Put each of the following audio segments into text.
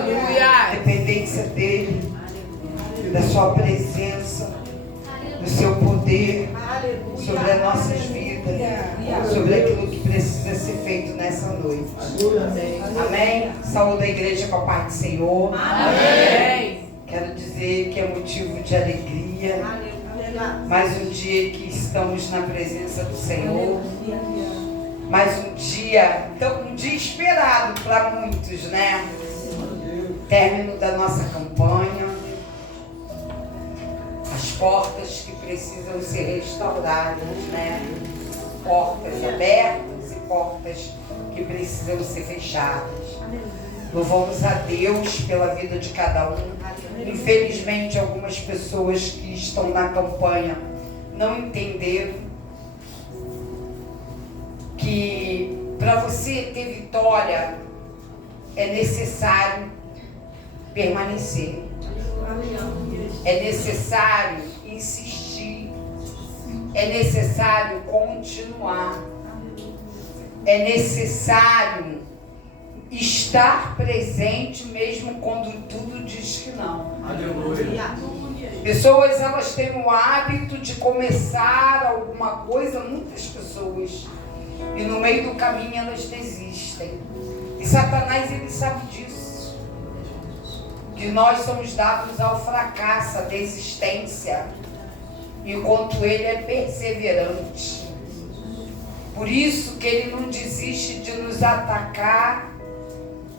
Aleluia. Dependência dele, da sua presença, do seu poder sobre as nossas vidas, sobre aquilo que precisa ser feito nessa noite. Amém? Saúde a igreja com a paz do Senhor. Amém. Quero dizer que é motivo de alegria. Mais um dia que estamos na presença do Senhor. Mais um dia esperado para muitos, né? Término da nossa campanha. As portas que precisam ser restauradas, né? Portas abertas e portas que precisam ser fechadas. Louvamos a Deus pela vida de cada um. Infelizmente, algumas pessoas que estão na campanha não entenderam que para você ter vitória é necessário permanecer. É necessário insistir. É necessário continuar. É necessário estar presente mesmo quando tudo diz que não. Aleluia. Pessoas, elas têm o hábito de começar alguma coisa, muitas pessoas, e no meio do caminho elas desistem. E Satanás, ele sabe disso. Que nós somos dados ao fracasso, à desistência, enquanto ele é perseverante. Por isso que ele não desiste de nos atacar.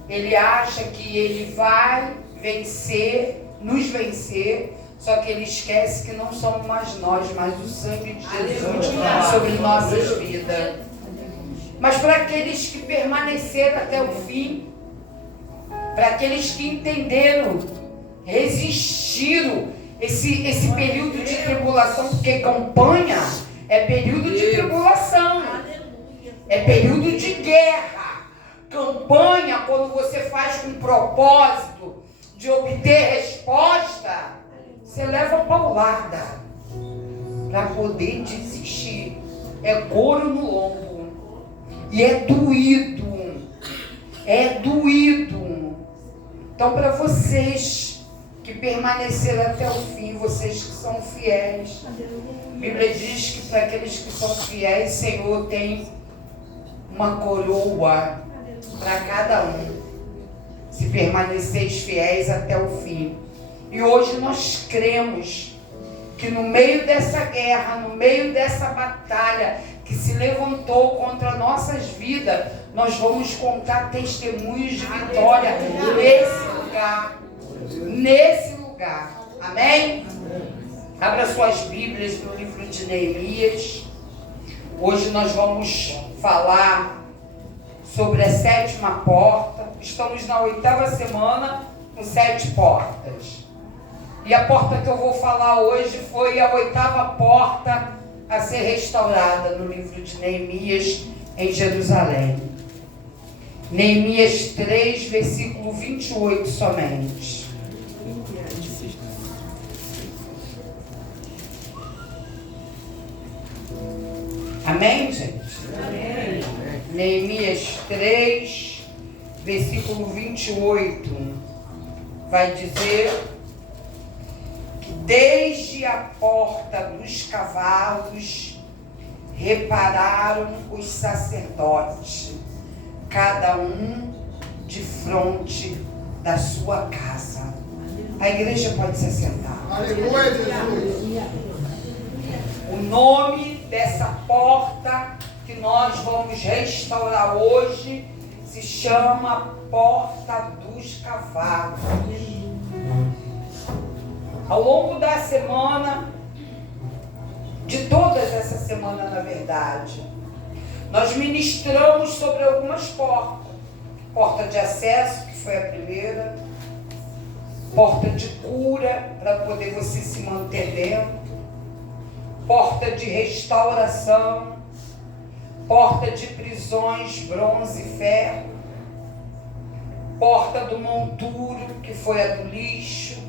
Ele acha que ele vai vencer, nos vencer, só que ele esquece que não somos mais nós, mas o sangue de Jesus sobre nossas vidas. Mas para aqueles que permaneceram até o fim, para aqueles que entenderam, resistiram esse período de tribulação, porque campanha é período de tribulação, é período de guerra. Campanha, quando você faz com propósito de obter resposta, você leva paulada para poder desistir. É couro no lombo. E é doído. É doído. Então, para vocês que permaneceram até o fim, vocês que são fiéis, a Bíblia diz que para aqueles que são fiéis, o Senhor tem uma coroa para cada um, se permaneceis fiéis até o fim. E hoje nós cremos que no meio dessa guerra, no meio dessa batalha que se levantou contra nossas vidas, nós vamos contar testemunhos de vitória nesse lugar. Amém? Abra suas Bíblias no livro de Neemias. Hoje nós vamos falar sobre a 7ª porta. Estamos na 8ª semana com 7 portas. E a porta que eu vou falar hoje foi a 8ª porta a ser restaurada no livro de Neemias, em Jerusalém. Neemias 3, versículo 28 somente. Amém, gente? Amém. Neemias 3, versículo 28, vai dizer que desde a porta dos cavalos repararam os sacerdotes, cada um de frente da sua casa. A igreja pode se assentar. Aleluia, Jesus. O nome dessa porta que nós vamos restaurar hoje se chama Porta dos Cavalos. Ao longo da semana, de todas essa semana na verdade, nós ministramos sobre algumas portas. Porta de acesso, que foi a primeira. Porta de cura, para poder você se manter dentro. Porta de restauração. Porta de prisões, bronze e ferro. Porta do monturo, que foi a do lixo.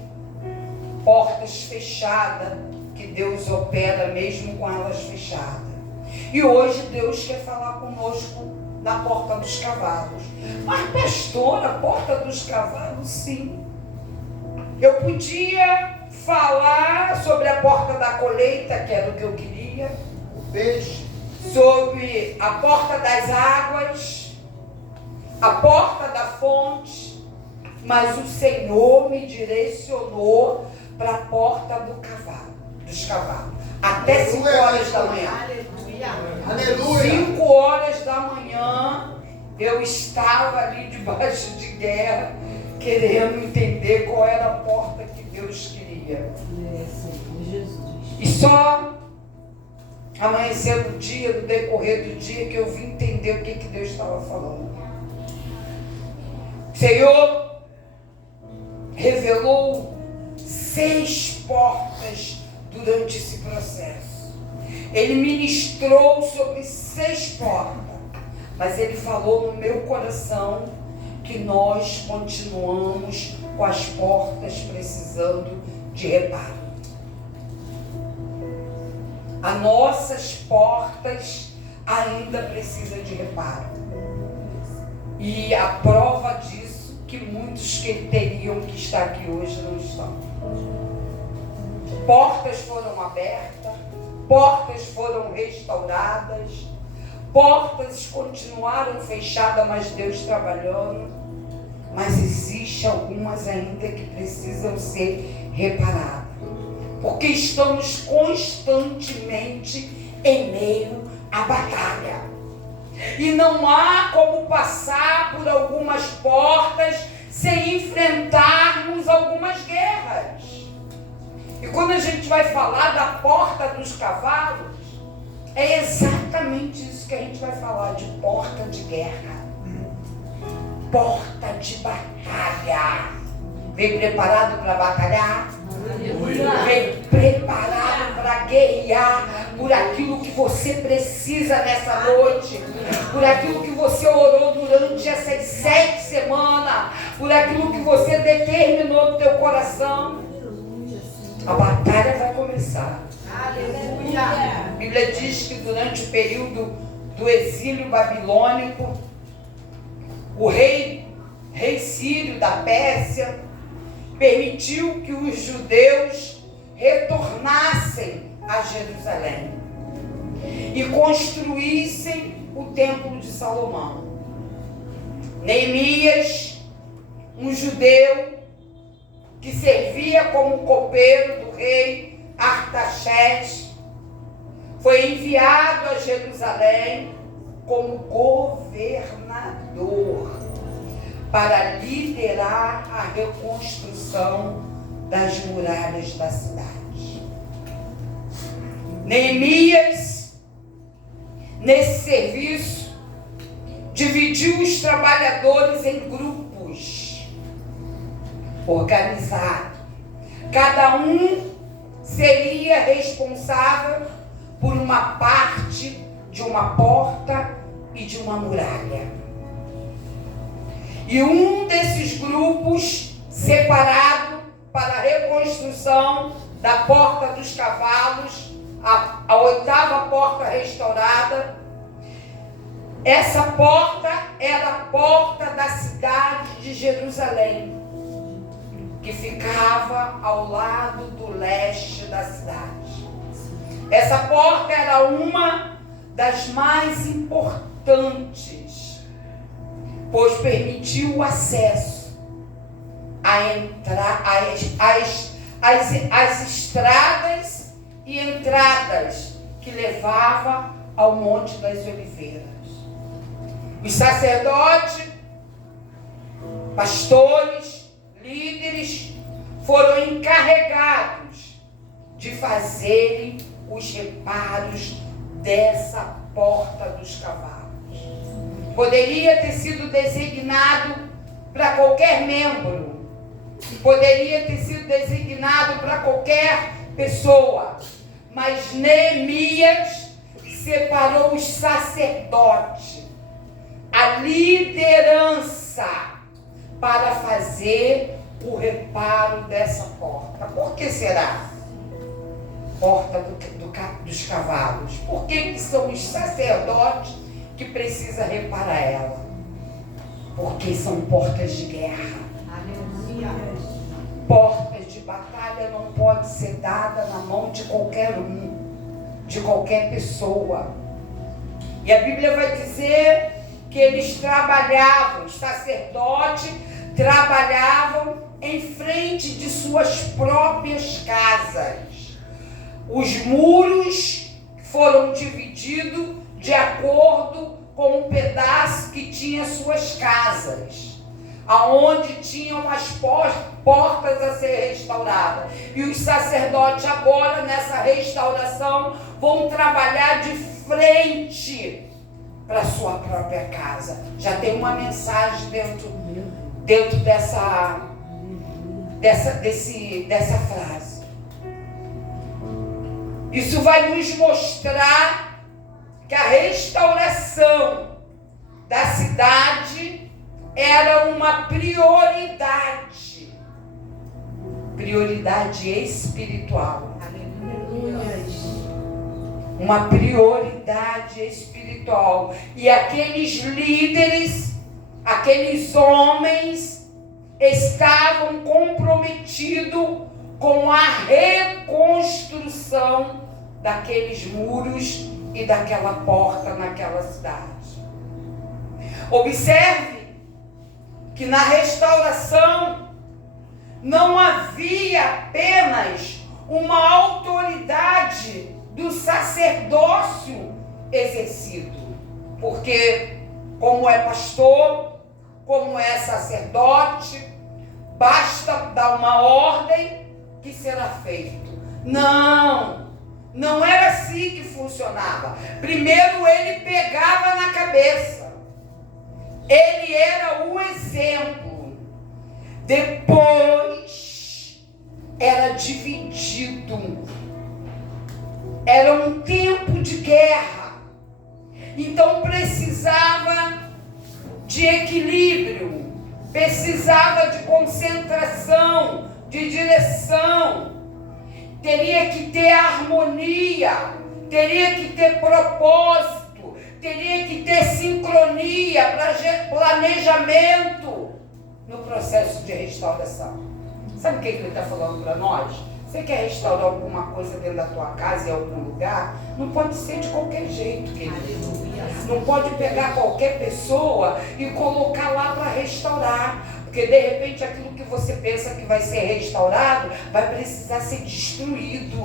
Portas fechadas, que Deus opera mesmo com elas fechadas. E hoje Deus quer falar conosco na porta dos cavalos. Mas, pastor, a porta dos cavalos, sim. Eu podia falar sobre a porta da colheita, que era o que eu queria. O peixe. Sobre a porta das águas, a porta da fonte, mas o Senhor me direcionou para a porta dos cavalos, até 5 horas da manhã. Aleluia. 5 horas da manhã, eu estava ali debaixo de guerra, querendo entender qual era a porta que Deus queria. E só amanhecer no dia, no decorrer do dia, que eu vim entender o que Deus estava falando. O Senhor revelou 6 portas durante esse processo. Ele ministrou sobre 6 portas, mas Ele falou no meu coração que nós continuamos com as portas precisando de reparo. As nossas portas ainda precisam de reparo. E a prova disso, que muitos que teriam que estar aqui hoje não estão. Portas foram abertas, portas foram restauradas, portas continuaram fechadas, mas Deus trabalhando. Mas existem algumas ainda que precisam ser reparadas. Porque estamos constantemente em meio à batalha. E não há como passar por algumas portas sem enfrentarmos algumas guerras. E quando a gente vai falar da porta dos cavalos, é exatamente isso que a gente vai falar, de porta de guerra. Porta de batalha. Vem preparado para batalhar? Vem preparado para guerrear por aquilo que você precisa nessa noite, por aquilo que você orou durante essas 7 semanas, por aquilo que você determinou no teu coração. A batalha vai começar. Aleluia. A Bíblia diz que durante o período do exílio babilônico, o rei Sírio da Pérsia permitiu que os judeus retornassem a Jerusalém e construíssem o templo de Salomão. Neemias, um judeu que servia como copeiro do rei Artaxerxes, foi enviado a Jerusalém como governador para liderar a reconstrução das muralhas da cidade. Neemias, nesse serviço, dividiu os trabalhadores em grupos organizados. Cada um seria responsável por uma parte de uma porta e de uma muralha. E um desses grupos, separado para a reconstrução da porta dos cavalos, a 8ª porta restaurada, essa porta era a porta da cidade de Jerusalém, que ficava ao lado do leste da cidade. Essa porta era uma das mais importantes, pois permitiu o acesso às estradas e entradas que levavam ao Monte das Oliveiras. Os sacerdotes, pastores, líderes foram encarregados de fazerem os reparos dessa porta dos cavalos. Poderia ter sido designado para qualquer membro, poderia ter sido designado para qualquer pessoa, mas Neemias separou os sacerdotes, a liderança, para fazer o reparo dessa porta. Por que será? Porta dos cavalos. Por que são os sacerdotes que precisa reparar ela. Porque são portas de guerra. Portas de batalha não pode ser dada na mão de qualquer um, de qualquer pessoa. E a Bíblia vai dizer que eles trabalhavam, os sacerdotes trabalhavam em frente de suas próprias casas. Os muros foram divididos de acordo com o pedaço que tinha suas casas, aonde tinham as portas a ser restauradas. E os sacerdotes agora, nessa restauração, vão trabalhar de frente para a sua própria casa. Já tem uma mensagem dentro dessa frase. Isso vai nos mostrar que a restauração da cidade era uma prioridade espiritual. Uma prioridade espiritual. E aqueles líderes, aqueles homens, estavam comprometidos com a reconstrução daqueles muros e daquela porta naquela cidade. Observe que na restauração não havia apenas uma autoridade do sacerdócio exercido, porque como é pastor, como é sacerdote, basta dar uma ordem que será feito. Não era assim que funcionava. Primeiro ele pegava na cabeça, ele era o exemplo, depois era dividido. Era um tempo de guerra, então precisava de equilíbrio, precisava de concentração, de direção, teria que ter harmonia, teria que ter propósito, teria que ter sincronia, planejamento no processo de restauração. Sabe o que ele está falando para nós? Você quer restaurar alguma coisa dentro da tua casa, em algum lugar? Não pode ser de qualquer jeito, querido. Não pode pegar qualquer pessoa e colocar lá para restaurar. Porque de repente aquilo que você pensa que vai ser restaurado vai precisar ser destruído.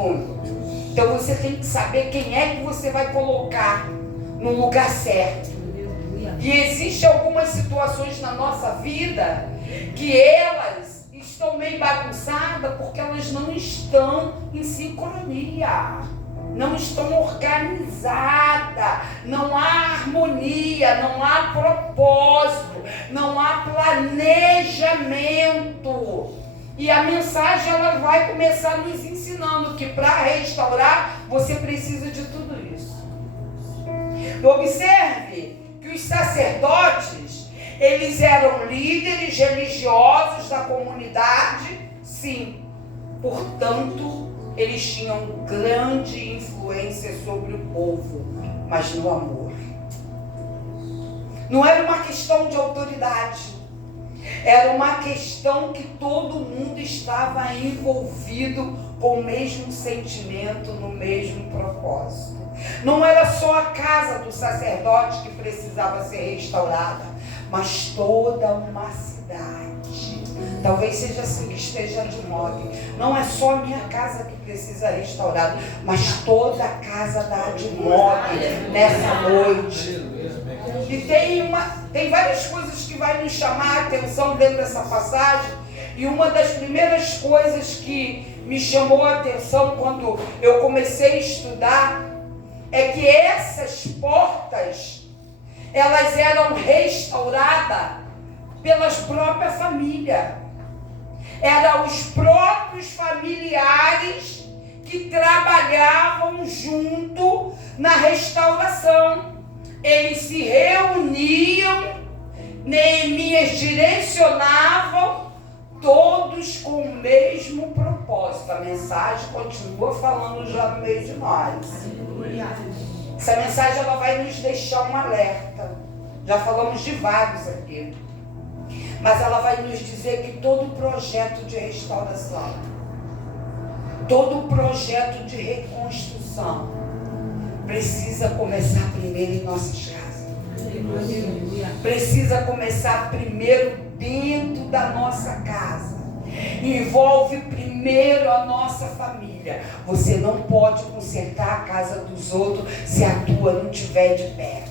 Então você tem que saber quem é que você vai colocar no lugar certo. E existem algumas situações na nossa vida que elas estão meio bagunçadas porque elas não estão em sincronia, não estão organizadas, não há harmonia, não há propósito, não há planejamento. E a mensagem ela vai começar nos ensinando que para restaurar você precisa de tudo isso. Observe que os sacerdotes, eles eram líderes religiosos da comunidade, sim. Portanto, eles tinham grande influência sobre o povo, mas no amor. Não era uma questão de autoridade, era uma questão que todo mundo estava envolvido com o mesmo sentimento, no mesmo propósito. Não era só a casa do sacerdote que precisava ser restaurada, mas toda uma cidade. Talvez seja assim que esteja de modo. Não é só a minha casa que precisa restaurada, mas toda a casa da Admob nessa noite. E tem várias coisas que vai nos chamar a atenção dentro dessa passagem. E uma das primeiras coisas que me chamou a atenção quando eu comecei a estudar é que essas portas, elas eram restauradas pelas próprias famílias. Eram os próprios familiares que trabalhavam junto na restauração. Eles se reuniam, Neemias direcionavam, todos com o mesmo propósito. A mensagem continua falando já no meio de nós. Essa mensagem ela vai nos deixar um alerta. Já falamos de vários aqui. Mas ela vai nos dizer que todo projeto de restauração, todo projeto de reconstrução precisa começar primeiro em nossas casas. Precisa começar primeiro dentro da nossa casa. Envolve primeiro a nossa família. Você não pode consertar a casa dos outros se a tua não estiver de pé.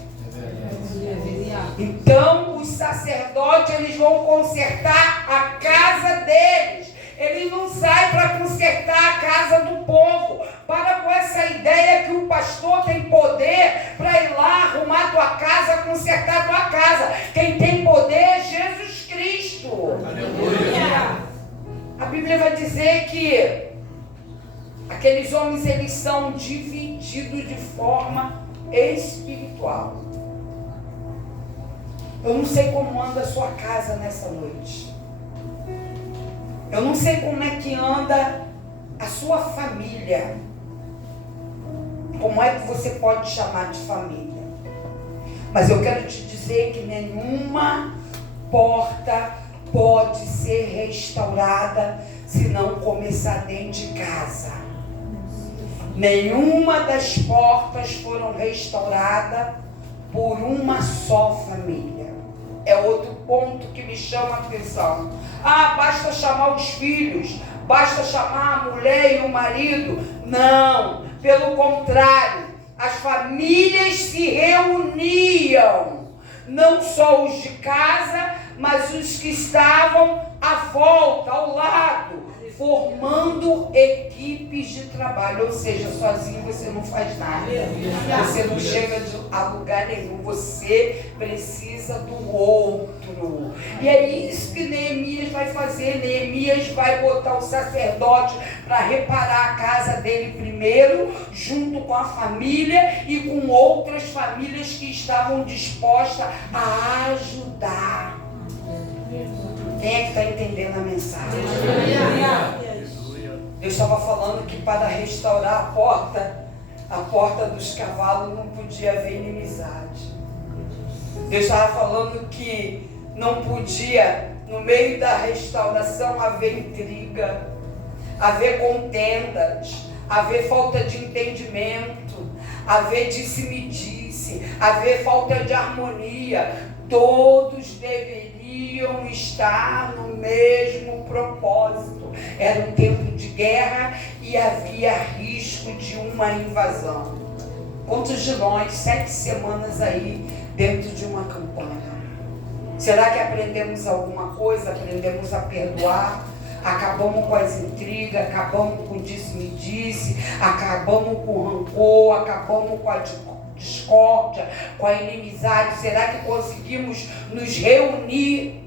Então os sacerdotes eles vão consertar a casa deles. Ele não sai para consertar a casa do povo. Para com essa ideia que o pastor tem poder para ir lá arrumar tua casa, consertar tua casa. Quem tem poder é Jesus Cristo. Aleluia. A Bíblia vai dizer que aqueles homens eles são divididos de forma espiritual. Eu não sei como anda a sua casa nessa noite. Eu não sei como é que anda a sua família. Como é que você pode chamar de família? Mas eu quero te dizer que nenhuma porta pode ser restaurada se não começar dentro de casa. Nenhuma das portas foram restauradas por uma só família. É outro ponto que me chama a atenção. Basta chamar os filhos, basta chamar a mulher e o marido. Não, pelo contrário, as famílias se reuniam, não só os de casa, mas os que estavam à volta, ao lado, formando equipes de trabalho. Ou seja, sozinho você não faz nada. Você não chega a lugar nenhum. Você precisa do outro. E é isso que Neemias vai fazer. Neemias vai botar o sacerdote para reparar a casa dele primeiro, junto com a família e com outras famílias que estavam dispostas a ajudar. Quem é que está entendendo a mensagem? Eu estava falando que para restaurar a porta dos cavalos não podia haver inimizade. Eu estava falando que não podia, no meio da restauração, haver intriga, haver contendas, haver falta de entendimento, haver disse-me-disse, haver falta de harmonia. Todos deveriam estar no mesmo propósito. Era um tempo de guerra e havia risco de uma invasão. Quantos de nós, 7 semanas aí, dentro de uma campanha? Será que aprendemos alguma coisa? Aprendemos a perdoar? Acabamos com as intrigas, acabamos com o disse-me-disse, acabamos com o rancor, acabamos com a discórdia, com a inimizade. Será que conseguimos nos reunir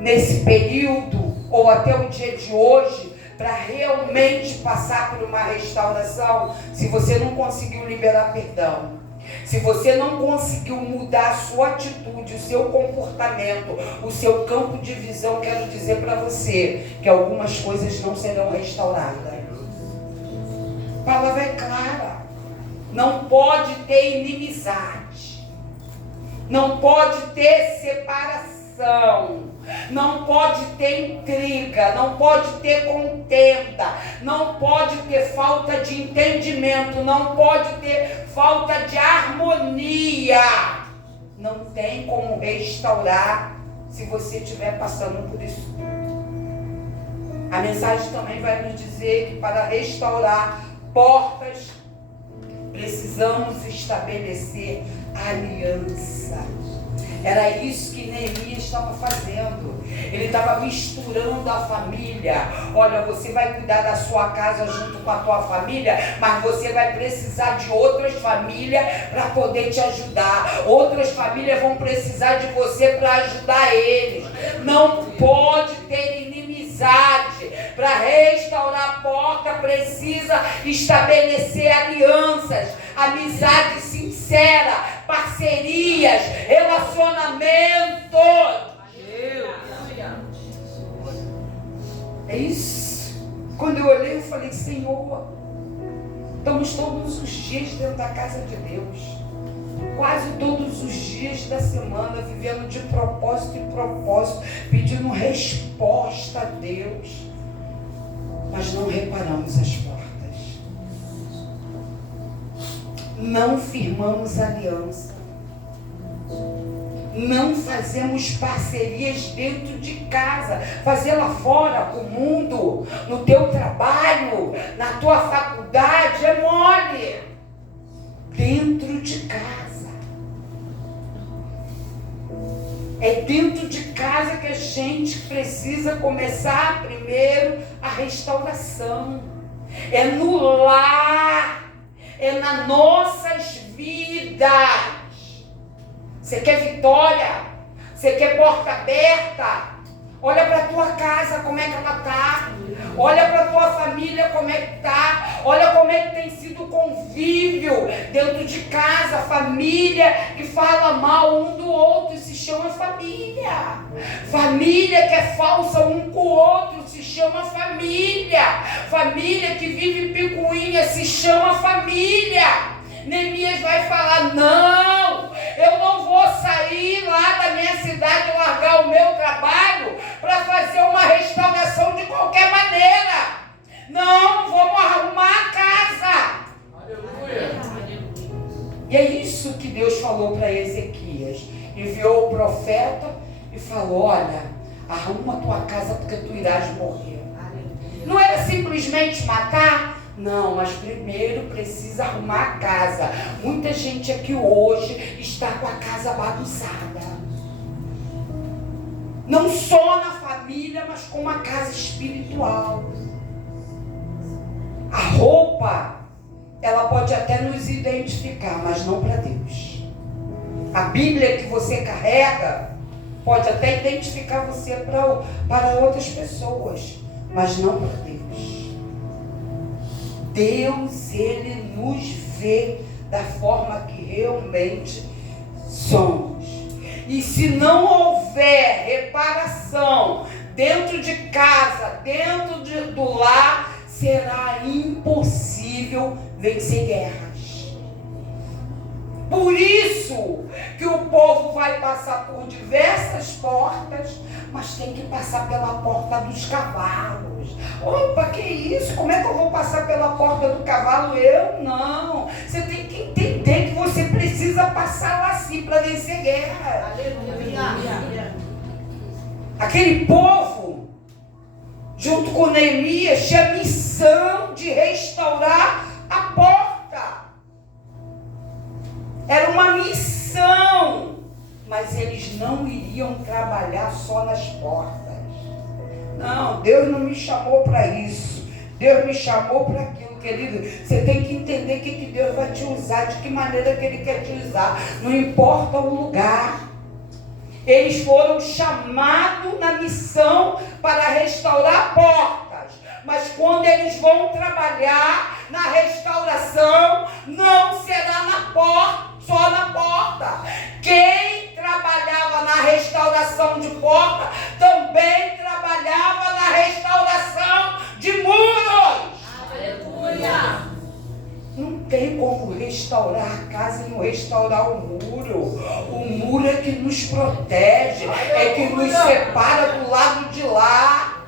nesse período ou até o dia de hoje para realmente passar por uma restauração? Se você não conseguiu liberar perdão, se você não conseguiu mudar a sua atitude, o seu comportamento, o seu campo de visão, quero dizer para você que algumas coisas não serão restauradas. A palavra é clara. Não pode ter inimizade, não pode ter separação, não pode ter intriga, não pode ter contenda, não pode ter falta de entendimento, não pode ter falta de harmonia. Não tem como restaurar se você estiver passando por isso. A mensagem também vai nos dizer que para restaurar portas, precisamos estabelecer aliança. Era isso que Neemias estava fazendo. Ele estava misturando a família. Olha, você vai cuidar da sua casa junto com a tua família, mas você vai precisar de outras famílias para poder te ajudar. Outras famílias vão precisar de você para ajudar eles. Não pode ter inimizade. Para restaurar a porta, precisa estabelecer alianças, amizade sincera, parcerias, relacionamentos. É isso. Quando eu olhei, eu falei: Senhor, Estamos todos os dias dentro da casa de Deus. Quase todos os dias da semana, vivendo de propósito em propósito, pedindo resposta a Deus. Mas não reparamos as portas. Não firmamos aliança. Não fazemos parcerias dentro de casa. Fazer lá fora, com o mundo, no teu trabalho, na tua faculdade, é mole. Dentro de casa. É dentro de casa que a gente precisa começar primeiro a restauração. É no lar. É nas nossas vidas. Você quer vitória? Você quer porta aberta? Olha para a tua casa, como é que ela está. Olha para a tua família, como é que está. Olha como é que tem sido o convívio dentro de casa. Família que fala mal um do outro se chama família. Família que é falsa um com o outro se chama família. Família que vive picuinha se chama família. Neemias vai falar: não, eu não vou sair lá da minha cidade, largar o meu trabalho para fazer uma restauração de qualquer maneira. Não, vamos arrumar a casa. Aleluia. E é isso que Deus falou para Ezequias. Enviou o profeta e falou: olha, arruma a tua casa porque tu irás morrer. Não era simplesmente matar. Não, mas primeiro precisa arrumar a casa. Muita gente aqui hoje está com a casa bagunçada. Não só na família, mas com uma casa espiritual. A roupa, ela pode até nos identificar, mas não para Deus. A Bíblia que você carrega pode até identificar você para outras pessoas, mas não para Deus. Deus, Ele nos vê da forma que realmente somos. E se não houver reparação dentro de casa, dentro do lar, será impossível vencer guerras. Por isso que o povo vai passar por diversas portas, mas tem que passar pela porta dos cavalos. Opa, que isso? Como é que eu vou passar pela porta do cavalo? Eu não. Você tem que entender que você precisa passar lá sim para vencer guerra. Aleluia. Aquele povo, junto com Neemias, tinha a missão de restaurar a porta. Era uma missão. Mas eles não iriam trabalhar só nas portas. Não, Deus não me chamou para isso. Deus me chamou para aquilo, querido. Você tem que entender que Deus vai te usar, de que maneira que Ele quer te usar. Não importa o lugar. Eles foram chamados na missão para restaurar portas. Mas quando eles vão trabalhar na restauração, não será na porta, só na porta. Quem trabalhava na restauração de porta também trabalhava na restauração de muros. Aleluia! Não tem como restaurar a casa e não restaurar o muro. O muro é que nos protege, é que nos separa do lado de lá.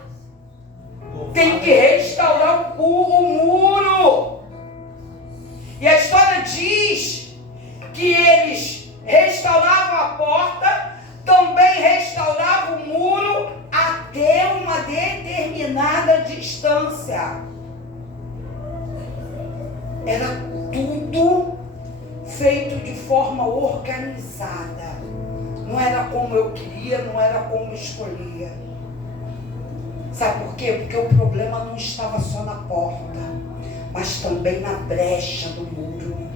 Tem que restaurar o muro. E a história diz que eles restauravam a porta, também restauravam o muro até uma determinada distância. Era tudo feito de forma organizada. Não era como eu queria, não era como eu escolhia. Sabe por quê? Porque o problema não estava só na porta, mas também na brecha do muro.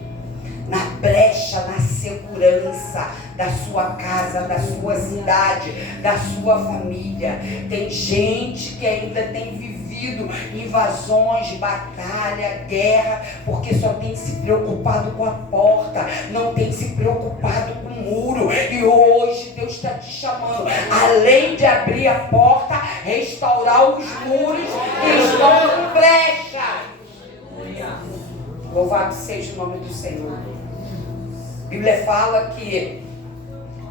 Na brecha, na segurança da sua casa, da sua cidade, da sua família. Tem gente que ainda tem vivido invasões, batalha, guerra, porque só tem se preocupado com a porta, não tem se preocupado com o muro. E hoje Deus está te chamando, além de abrir a porta, restaurar os muros que estão com brecha. Louvado seja o nome do Senhor. A Bíblia fala que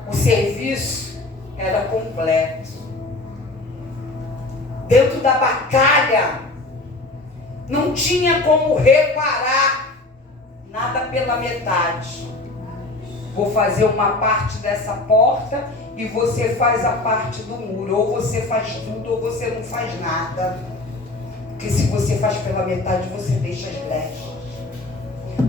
o serviço era completo. Dentro da batalha, não tinha como reparar nada pela metade. Vou fazer uma parte dessa porta e você faz a parte do muro. Ou você faz tudo ou você não faz nada. Porque se você faz pela metade, você deixa as brechas.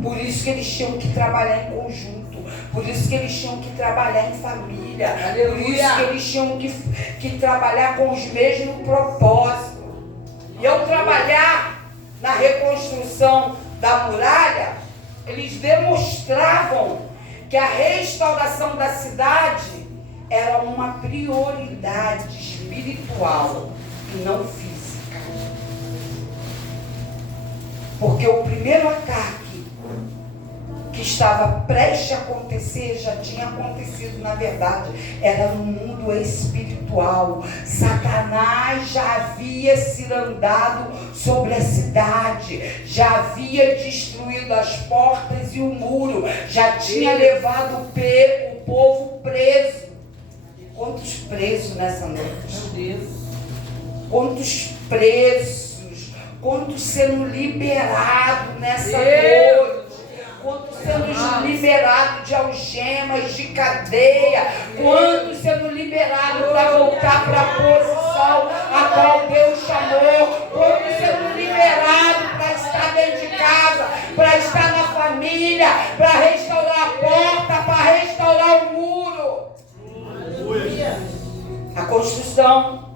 Por isso que eles tinham que trabalhar em conjunto. Por isso que eles tinham que trabalhar em família. Aleluia. Por isso que eles tinham que trabalhar com os mesmos propósitos. E ao trabalhar na reconstrução da muralha, eles demonstravam que a restauração da cidade era uma prioridade espiritual e não física. Porque o primeiro ataque que estava prestes a acontecer, já tinha acontecido na verdade, era no mundo espiritual. Satanás já havia cirandado sobre a cidade, já havia destruído as portas e o muro, já tinha levado o povo preso. Quantos presos nessa noite? Meu Deus. Quantos presos, quantos sendo liberados nessa noite? Quantos sendo liberados de algemas, de cadeia, quantos sendo liberados para voltar para a posição a qual Deus chamou, quantos sendo liberados para estar dentro de casa, para estar na família, para restaurar a porta, para restaurar o muro. A construção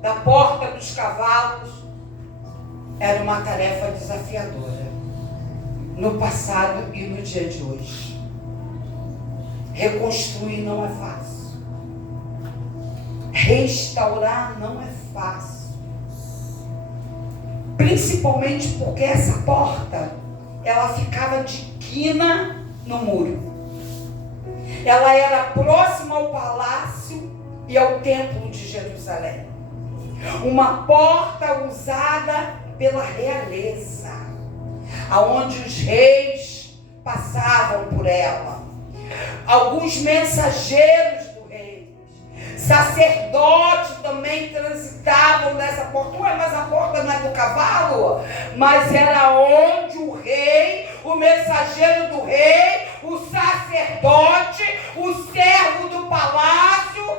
da porta dos cavalos era uma tarefa desafiadora. No passado e no dia de hoje. Reconstruir não é fácil. Restaurar não é fácil. Principalmente porque essa porta, ela ficava de quina no muro. Ela era próxima ao palácio e ao templo de Jerusalém. Uma porta usada pela realeza, aonde os reis passavam por ela, alguns mensageiros do rei, sacerdotes também transitavam nessa porta. Ué, mas a porta não é do cavalo? Mas era onde o rei, o mensageiro do rei, o sacerdote, o servo do palácio,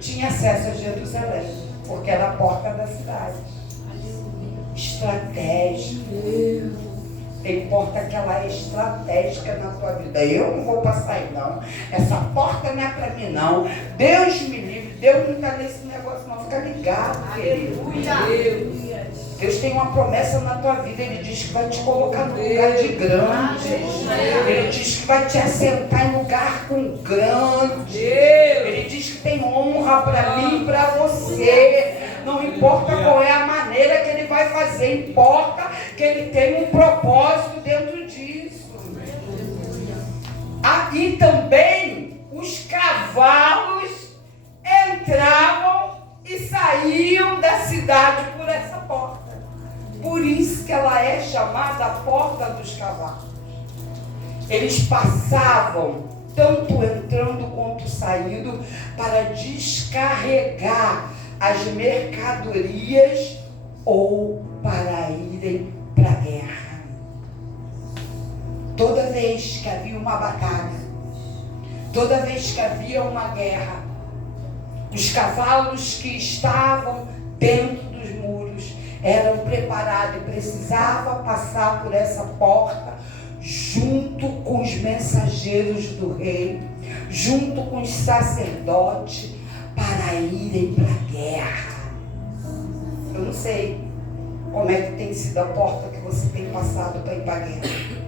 tinha acesso a Jerusalém, porque era a porta da cidade. Estratégia. Importa que ela é estratégica na tua vida. Eu não vou passar aí não. Essa porta não é para mim não. Deus me livre. Deus não está nesse negócio não. Fica ligado, querido. Deus tem uma promessa na tua vida. Ele diz que vai te colocar no lugar de grandes. Ele diz que vai te assentar em lugar com grandes. Ele diz que tem honra para mim e para você. Não importa qual é a maneira que ele vai fazer, importa que ele tem um propósito dentro disso. E também os cavalos entravam e saíam da cidade por essa porta. Por isso que ela é chamada a porta dos cavalos. Eles passavam, tanto entrando quanto saindo, para descarregar as mercadorias ou para irem para a guerra. Toda vez que havia uma batalha, toda vez que havia uma guerra, os cavalos que estavam dentro dos muros eram preparados e precisavam passar por essa porta junto com os mensageiros do rei, junto com os sacerdotes, para irem para a guerra. Eu não sei como é que tem sido a porta que você tem passado para ir para a guerra.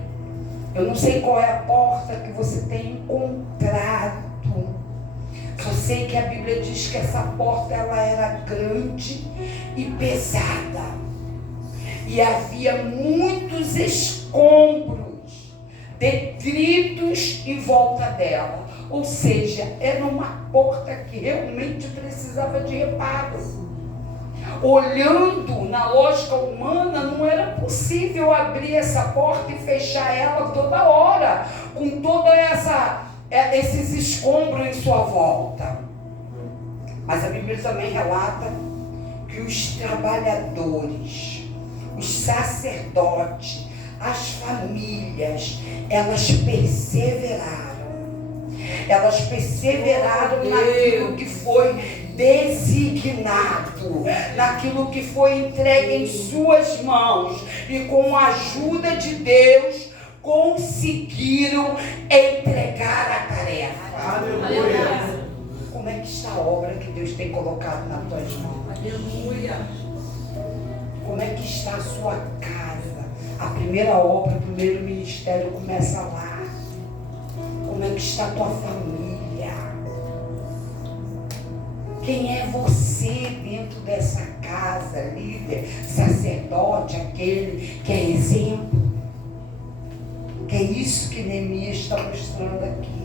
Eu não sei qual é a porta que você tem encontrado. Só sei que a Bíblia diz que essa porta ela era grande e pesada. E havia muitos escombros, detritos em volta dela. Ou seja, era uma porta que realmente precisava de reparo. Olhando na lógica humana, não era possível abrir essa porta e fechar ela toda hora, com toda esses escombros em sua volta. Mas a Bíblia também relata que os trabalhadores, os sacerdotes, as famílias, elas perseveraram. Elas perseveraram naquilo que foi designado, naquilo que foi entregue em suas mãos, e com a ajuda de Deus conseguiram entregar a tarefa. Aleluia. Como é que está a obra que Deus tem colocado nas tuas mãos? Aleluia. Como é que está a sua casa? A primeira obra, o primeiro ministério começa lá. Como é que está a tua família? Quem é você dentro dessa casa, líder, sacerdote, aquele que é exemplo? Que é isso que Neemias está mostrando aqui.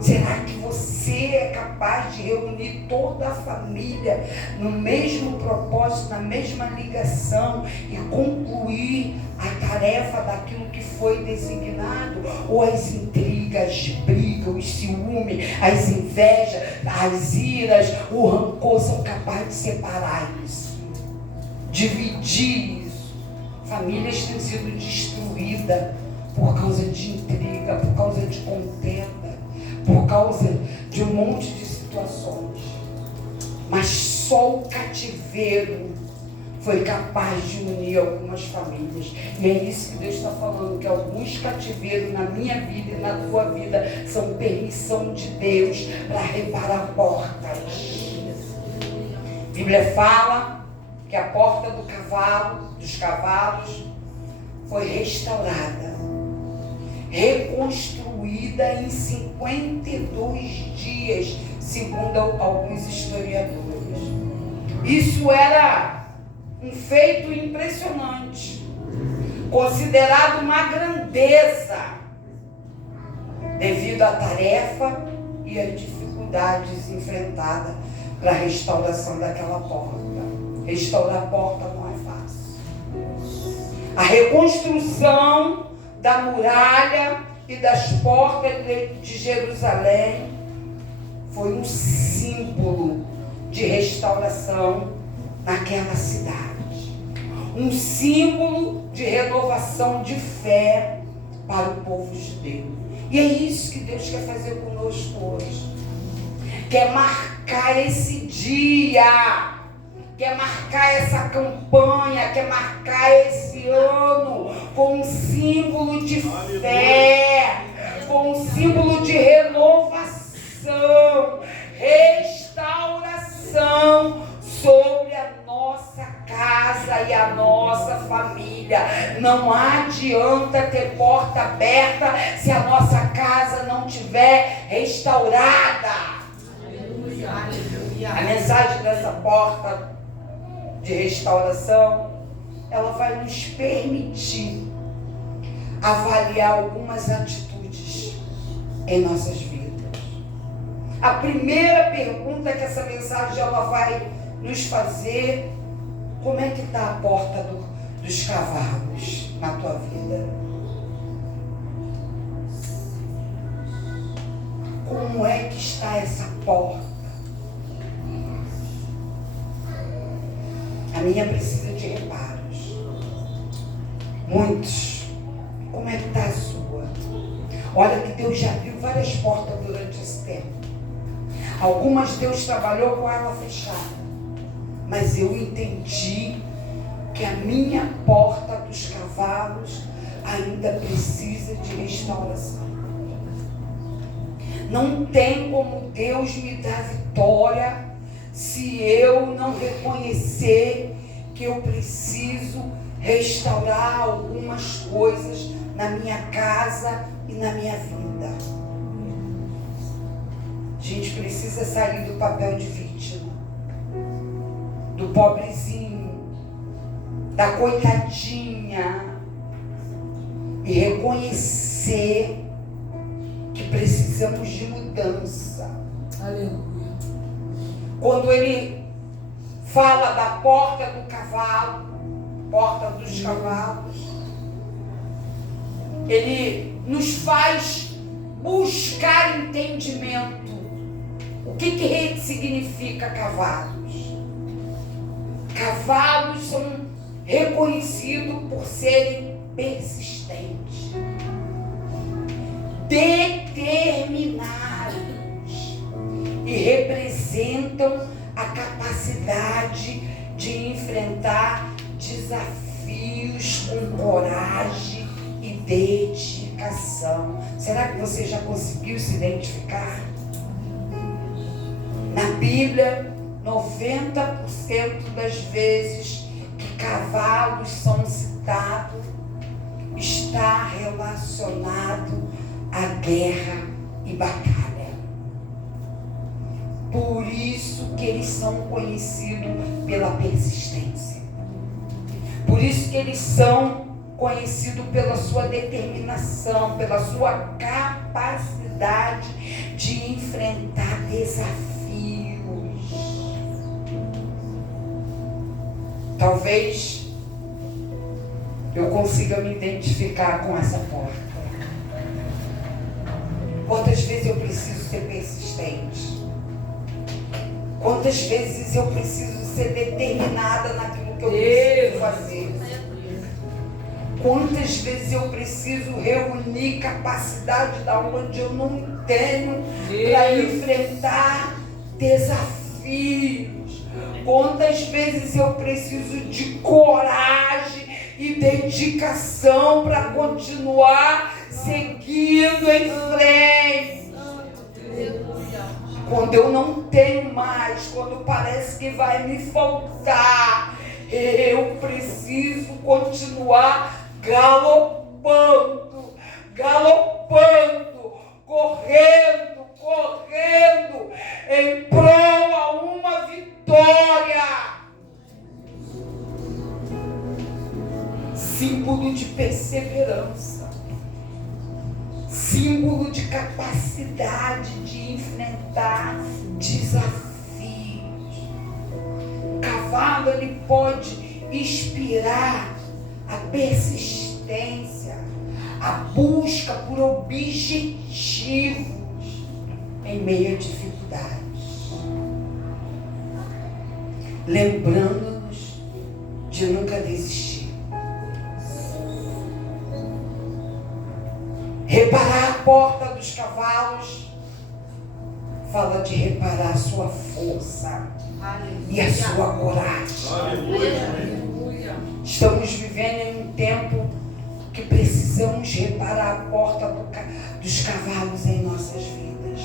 Será que você é capaz de reunir toda a família no mesmo propósito, na mesma ligação e concluir a tarefa daquilo que foi designado? Ou as intrigas, as brigas, os ciúmes, as invejas, as iras, o rancor são capazes de separar isso, dividir isso? Famílias têm sido destruídas por causa de intriga, por causa de contenda, por causa de um monte de situações. Mas só o cativeiro foi capaz de unir algumas famílias. E é isso que Deus está falando, que alguns cativeiros na minha vida e na tua vida são permissão de Deus para reparar portas. A Bíblia fala que a porta dos cavalos foi restaurada, reconstruída em 52 dias, segundo alguns historiadores. Isso era um feito impressionante, considerado uma grandeza, devido à tarefa e às dificuldades enfrentadas para a restauração daquela porta. Restaurar a porta não é fácil. A reconstrução da muralha e das portas de Jerusalém foi um símbolo de restauração naquela cidade, um símbolo de renovação de fé para o povo judeu. E é isso que Deus quer fazer conosco hoje. Quer marcar esse dia, quer marcar essa campanha, quer marcar esse ano com um símbolo de fé, com um símbolo de renovação, restauração sobre a nossa casa e a nossa família. Não adianta ter porta aberta se a nossa casa não estiver restaurada. A mensagem dessa porta de restauração, ela vai nos permitir avaliar algumas atitudes em nossas vidas. A primeira pergunta que essa mensagem ela vai nos fazer: como é que está a porta dos cavalos na tua vida? Como é que está essa porta? A minha precisa de reparos. Muitos. Como é que está a sua? Olha que Deus já abriu várias portas durante esse tempo. Algumas Deus trabalhou com ela fechada. Mas eu entendi que a minha porta dos cavalos ainda precisa de restauração. Não tem como Deus me dar vitória se eu não reconhecer que eu preciso restaurar algumas coisas na minha casa e na minha vida. A gente precisa sair do papel de vítima, do pobrezinho, da coitadinha, e reconhecer que precisamos de mudança. Aleluia. Quando ele fala da porta do cavalo, porta dos cavalos. Ele nos faz buscar entendimento. O que significa cavalos? Cavalos são reconhecidos por serem persistentes, determinados e representam a capacidade de enfrentar desafios com coragem e dedicação. Será que você já conseguiu se identificar? Na Bíblia, 90% das vezes que cavalos são citados está relacionado à guerra e batalha. Por isso que eles são conhecidos pela persistência. Por isso que eles são conhecidos pela sua determinação, pela sua capacidade de enfrentar desafios. Talvez eu consiga me identificar com essa porta. Quantas vezes eu preciso ser persistente? Quantas vezes eu preciso ser determinada naquilo que eu preciso fazer? Quantas vezes eu preciso reunir capacidade da onde eu não tenho para enfrentar desafios? Quantas vezes eu preciso de coragem e dedicação para continuar seguindo em frente? Quando eu não tenho mais, quando parece que vai me faltar, eu preciso continuar galopando, correndo em prol a uma vitória. Símbolo de perseverança, símbolo de capacidade de enfrentar desafios. O cavalo, ele pode inspirar a persistência, a busca por objetivos em meio a dificuldades, lembrando-nos de nunca desistir. Reparar a porta dos cavalos fala de reparar a sua força e a sua coragem. Aleluia. Estamos vivendo em um tempo que precisamos reparar a porta dos cavalos em nossas vidas.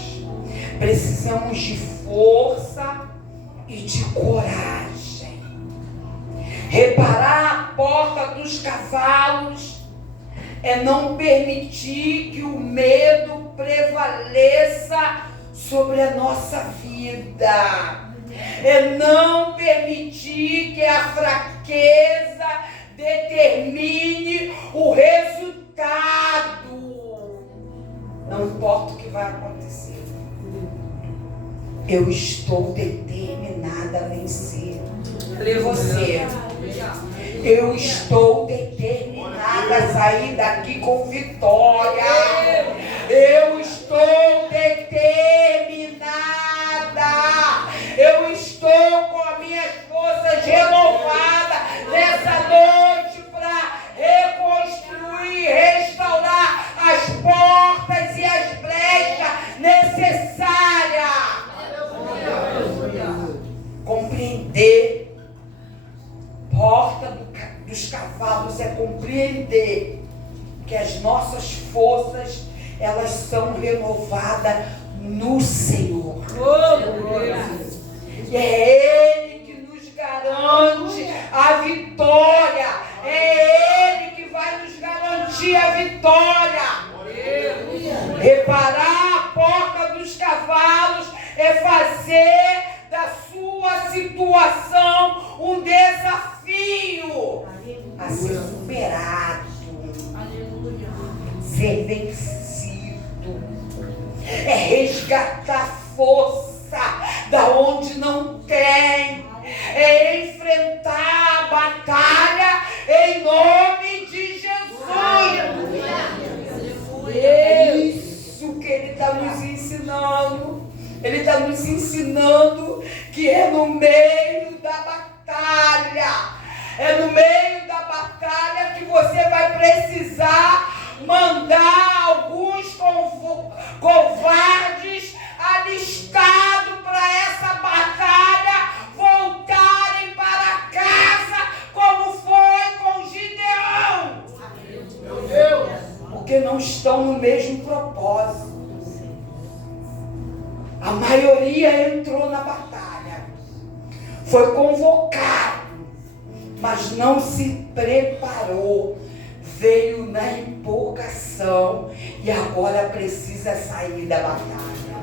Precisamos de força e de coragem. Reparar a porta dos cavalos é não permitir que o medo prevaleça sobre a nossa vida. É não permitir que a fraqueza determine o resultado. Não importa o que vai acontecer. Eu estou determinada a vencer. E você? Eu estou determinada a sair daqui com vitória. Eu estou determinada. Eu estou com as minhas forças renovadas nessa noite para reconstruir, restaurar as portas e as brechas necessárias. Compreender. Porta dos cavalos é compreender que as nossas forças, elas são renovadas no Senhor. E é Ele que nos garante a vitória. É Ele que vai nos garantir a vitória. Reparar a porta dos cavalos é fazer da sua situação um desafio a ser superado, ser vencido. É resgatar força da onde não tem. É nos ensinando que é no meio da batalha. É no meio da batalha que você vai precisar mandar alguns covardes alistados para essa batalha voltarem para casa, como foi com Gideão. Meu Deus. Porque não estão no mesmo propósito. A maioria entrou na batalha, foi convocado, mas não se preparou, veio na empolgação e agora precisa sair da batalha.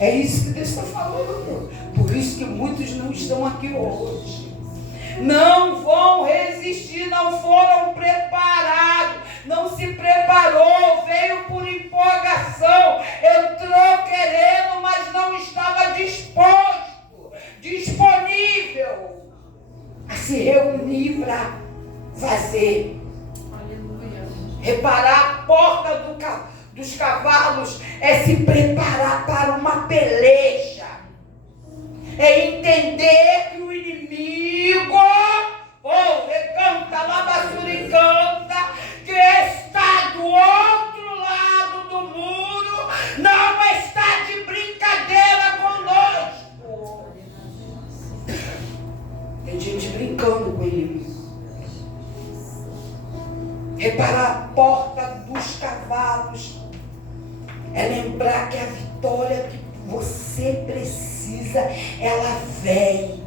É isso que Deus está falando. Por isso que muitos não estão aqui hoje. Não vão resistir, não foram preparados, não se preparou, veio por empolgação, entrou querendo, mas não estava disposto, disponível a se reunir para fazer. Aleluia. Reparar a porta dos cavalos é se preparar para uma peleja. É entender que o inimigo, recanta, labasuricanta, que está do outro lado do muro, não está de brincadeira conosco. Tem gente brincando com o inimigo. Reparar a porta dos cavalos é lembrar que a vitória que você precisa, ela vem,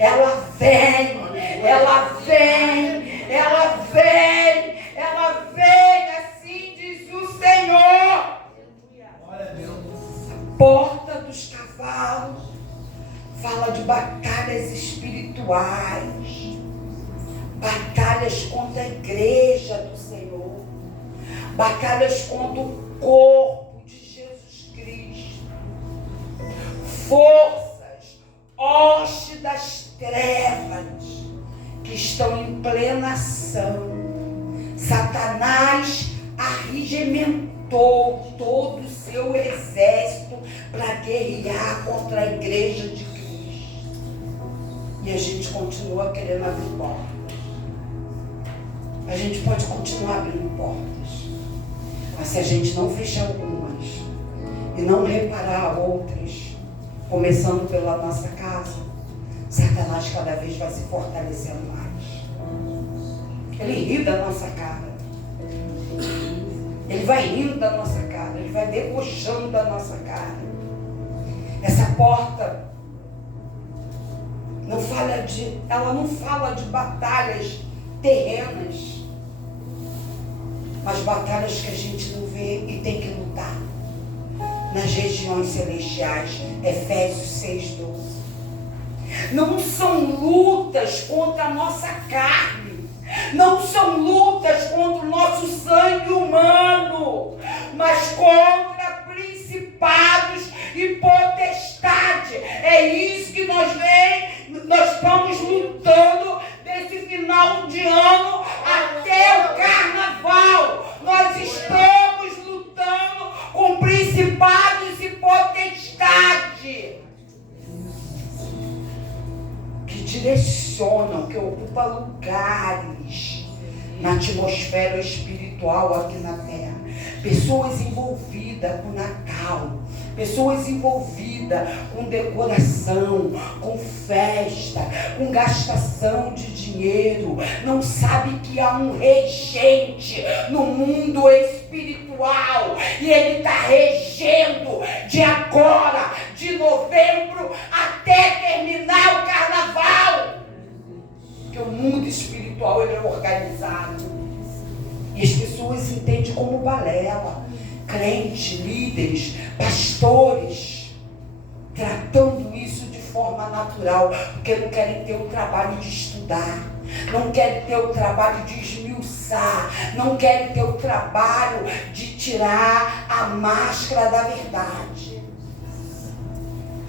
ela vem, ela vem, ela vem, ela vem, assim diz o Senhor. Glória a Deus. A porta dos cavalos fala de batalhas espirituais, batalhas contra a igreja do Senhor, batalhas contra o corpo de Jesus Cristo, forças, hoste das trevas que estão em plena ação. Satanás arregimentou todo o seu exército para guerrear contra a igreja de Cristo. E a gente continua querendo abrir portas. A gente pode continuar abrindo portas, mas se a gente não fechar algumas e não reparar outras, começando pela nossa casa, Satanás cada vez vai se fortalecendo mais. Ele ri da nossa cara. Ele vai rindo da nossa cara. Ele vai debochando da nossa cara. Essa porta ela não fala de batalhas terrenas, mas batalhas que a gente não vê e tem que lutar nas regiões celestiais. Efésios 6:12. Não são lutas contra a nossa carne, não são lutas contra o nosso sangue humano, mas contra principados e potestade. É isso que nós estamos lutando desse final de ano até o carnaval. Nós estamos lutando com principados e potestade que direcionam, que ocupam lugares na atmosfera espiritual aqui na terra. Pessoas envolvidas com Natal, pessoas envolvidas com decoração, com festa, com gastação de dinheiro, não sabe que há um regente no mundo espiritual e ele está regendo de agora, de novembro, até terminar o carnaval. Porque o mundo espiritual ele é organizado e as pessoas entendem como balela. Crentes, líderes, pastores, tratando isso de forma natural, porque não querem ter o trabalho de estudar, não querem ter o trabalho de esmiuçar, não querem ter o trabalho de tirar a máscara da verdade.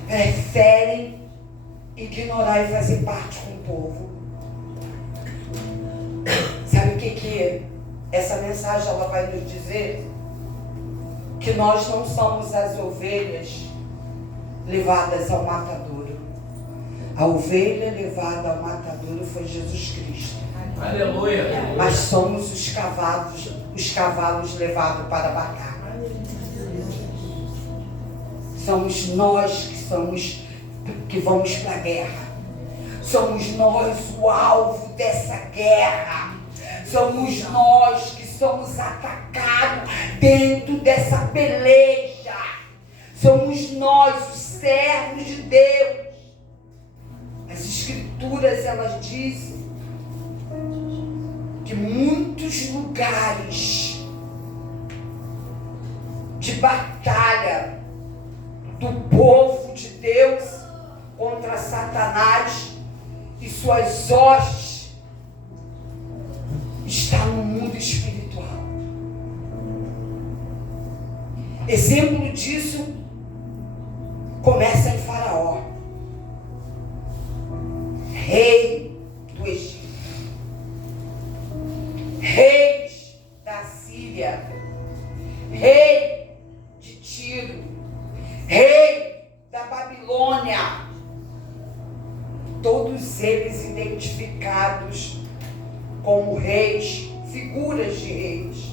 Preferem ignorar e fazer parte com o povo. Sabe o que essa mensagem ela vai nos dizer? Que nós não somos as ovelhas levadas ao matadouro. A ovelha levada ao matadouro foi Jesus Cristo. Aleluia. Mas somos os cavalos levados para a batalha. Somos nós que vamos para a guerra. Somos nós o alvo dessa guerra. Somos nós que somos atacados dentro dessa peleja. Somos nós os servos de Deus. As Escrituras, elas dizem que muitos lugares de batalha do povo de Deus contra Satanás e suas hostes está no mundo espiritual. Exemplo disso começa em Faraó, rei do Egito, reis da Síria, rei de Tiro, rei da Babilônia, todos eles identificados como reis, figuras de reis,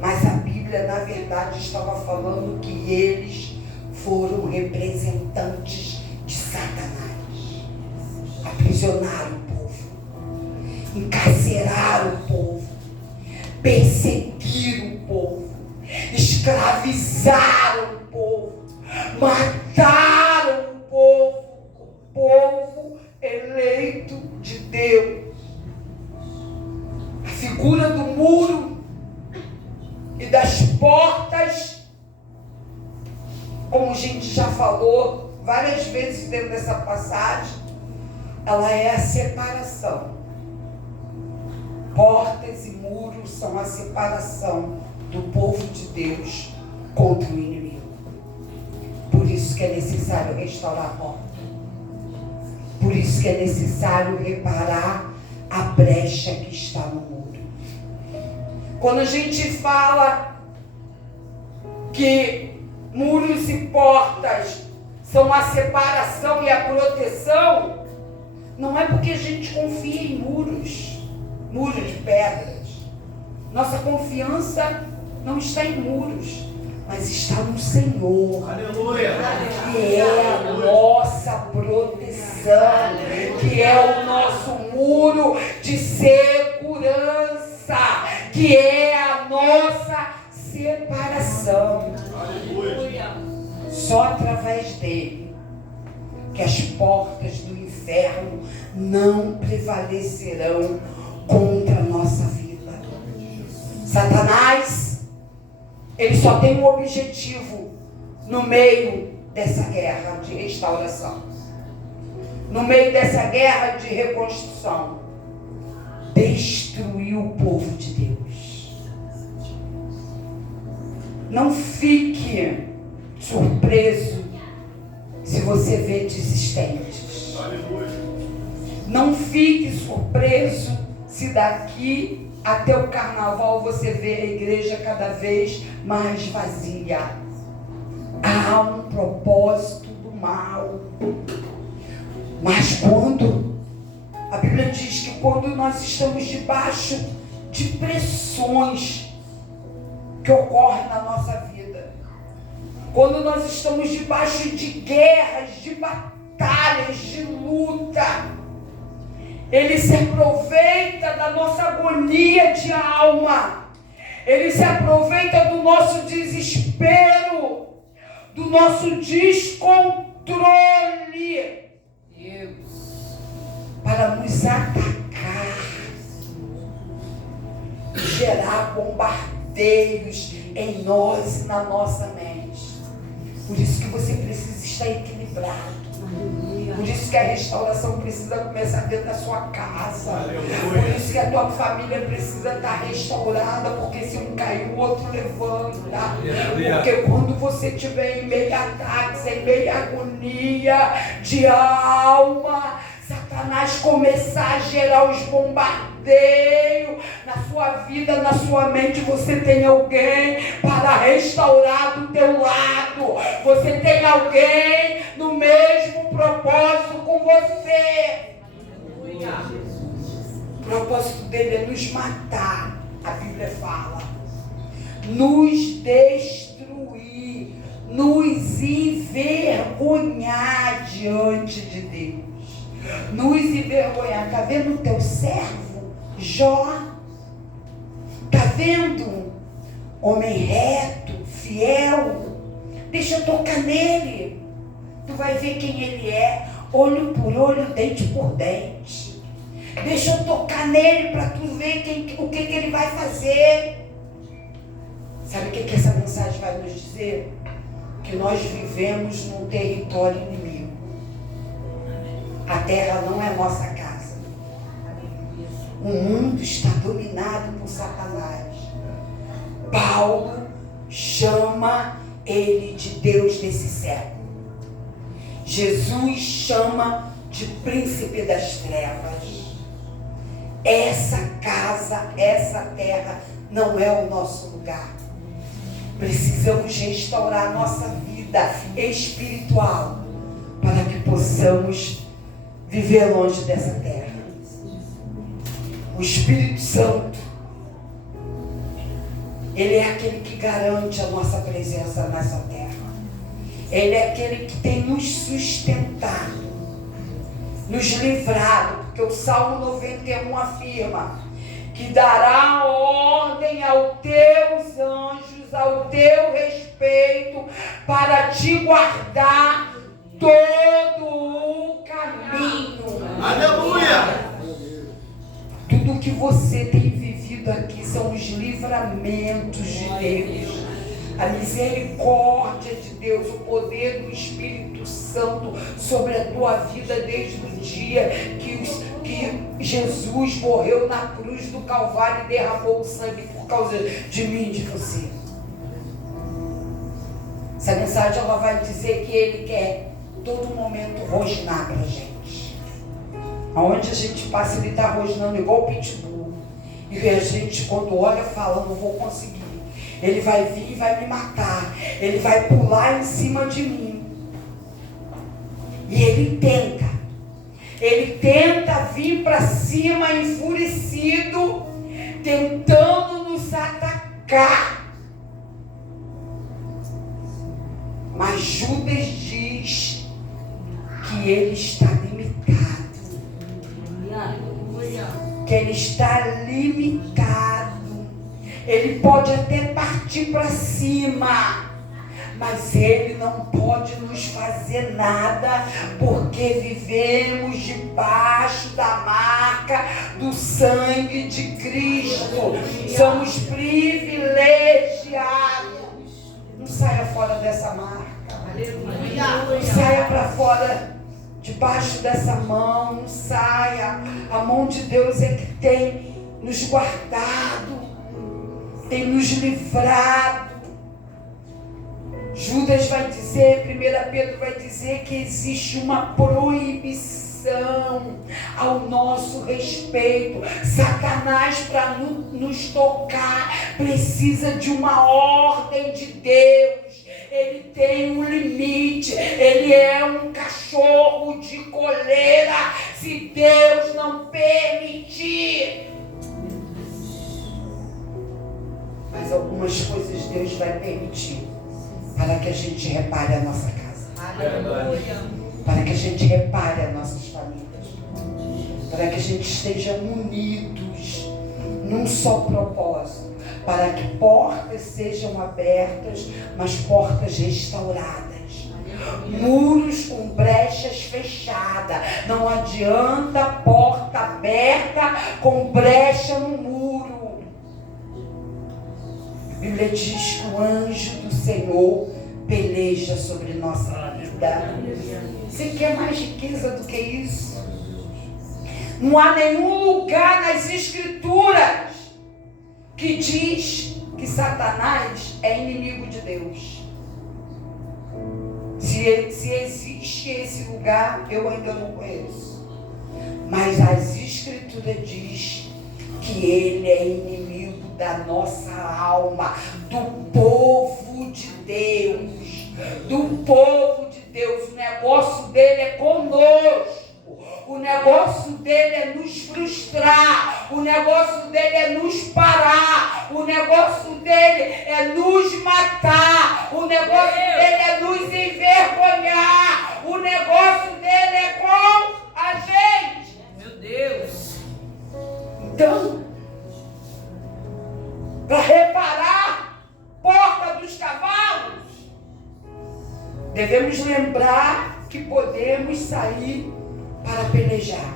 mas a Bíblia na verdade estava falando que eles foram representantes de Satanás, aprisionaram o povo, encarceraram o povo, perseguiram o povo, escravizaram o povo, mataram o povo eleito de Deus. A figura do muro e das portas, como a gente já falou várias vezes dentro dessa passagem, ela é a separação. Portas e muros são a separação do povo de Deus contra o inimigo. Por isso que é necessário restaurar a porta. Por isso que é necessário reparar a brecha que está no muro. Quando a gente fala que muros e portas são a separação e a proteção, não é porque a gente confia em muros de pedras. Nossa confiança não está em muros, mas está no Senhor. Aleluia. Que é a nossa proteção, que é o nosso muro de segurança, que é a nossa separação. Aleluia. Só através dele que as portas do inferno não prevalecerão contra a nossa vida. Satanás, ele só tem um objetivo no meio dessa guerra de restauração, no meio dessa guerra de reconstrução: destruir o povo de Deus. Não fique surpreso se você vê desistentes. Não fique surpreso se daqui até o carnaval você vê a igreja cada vez mais vazia. Há um propósito do mal. Mas quando a Bíblia diz que quando nós estamos debaixo de pressões que ocorrem na nossa vida, quando nós estamos debaixo de guerras, de batalhas, de luta, ele se aproveita da nossa agonia de alma, ele se aproveita do nosso desespero, do nosso descontrole, para nos atacar, gerar bombardeios em nós e na nossa mente. Por isso que você precisa estar equilibrado. Por isso que a restauração precisa começar dentro da sua casa. Por isso que a tua família precisa estar restaurada, porque se um cair, o outro levanta. Porque quando você estiver em meio a ataques, em meio a agonia de alma, Satanás começar a gerar os bombardeios na sua vida, na sua mente, você tem alguém para restaurar do teu lado. Você tem alguém no mesmo propósito com você. O propósito dele é nos matar, a Bíblia fala, nos destruir, nos envergonhar diante de Deus. Nos envergonhar. Está vendo o teu servo Jó? Está vendo? Homem reto, fiel. Deixa eu tocar nele. Tu vai ver quem ele é, olho por olho, dente por dente. Deixa eu tocar nele para tu ver o que ele vai fazer. Sabe o que essa mensagem vai nos dizer? Que nós vivemos num território inimigo. A terra não é nossa casa. O mundo está dominado por Satanás. Paulo chama ele de Deus desse século. Jesus chama de príncipe das trevas. Essa casa, essa terra não é o nosso lugar. Precisamos restaurar nossa vida espiritual para que possamos viver longe dessa terra. O Espírito Santo, ele é aquele que garante a nossa presença nessa terra. Ele é aquele que tem nos sustentado, nos livrado, porque o Salmo 91 afirma que dará ordem aos teus anjos, ao teu respeito, para te guardar todo o caminho. Aleluia! Tudo que você tem vivido aqui são os livramentos de Deus, a misericórdia de Deus, o poder do Espírito Santo sobre a tua vida desde o dia que Jesus morreu na cruz do Calvário e derramou o sangue por causa de mim e de você. Essa mensagem ela vai dizer que Ele quer todo momento rosnar pra gente. Aonde a gente passa, Ele está rosnando igual o pitbull. E a gente, quando olha, fala, não vou conseguir. Ele vai vir e vai me matar. Ele vai pular em cima de mim. E ele tenta vir para cima enfurecido, tentando nos atacar. Mas Judas diz que ele está limitado. Que ele está limitado. Ele pode até partir para cima, mas ele não pode nos fazer nada, porque vivemos debaixo da marca do sangue de Cristo. Somos privilegiados. Não saia fora dessa marca. Não saia para fora, debaixo dessa mão. Não saia. A mão de Deus é que tem nos guardado, tem nos livrado. Judas vai dizer, 1 Pedro vai dizer que existe uma proibição ao nosso respeito. Satanás, para nos tocar, precisa de uma ordem de Deus. Ele tem um limite. Ele é um cachorro de coleira, se Deus não permitir. Mas algumas coisas Deus vai permitir para que a gente repare a nossa casa. Aleluia. Para que a gente repare as nossas famílias. Para que a gente esteja unidos num só propósito. Para que portas sejam abertas, mas portas restauradas. Muros com brechas fechadas. Não adianta porta aberta com brecha no muro. A Bíblia diz que o anjo do Senhor peleja sobre nossa vida. Você quer mais riqueza do que isso? Não há nenhum lugar nas Escrituras que diz que Satanás é inimigo de Deus. Se existe esse lugar, eu ainda não conheço. Mas as Escrituras diz que ele é inimigo da nossa alma, do povo de Deus, do povo de Deus. O negócio dele é conosco. O negócio dele é nos frustrar. O negócio dele é nos parar. O negócio dele é nos matar. O negócio dele é nos envergonhar. O negócio dele é com a gente. Meu Deus. Então, para reparar a porta dos cavalos, devemos lembrar que podemos sair para pelejar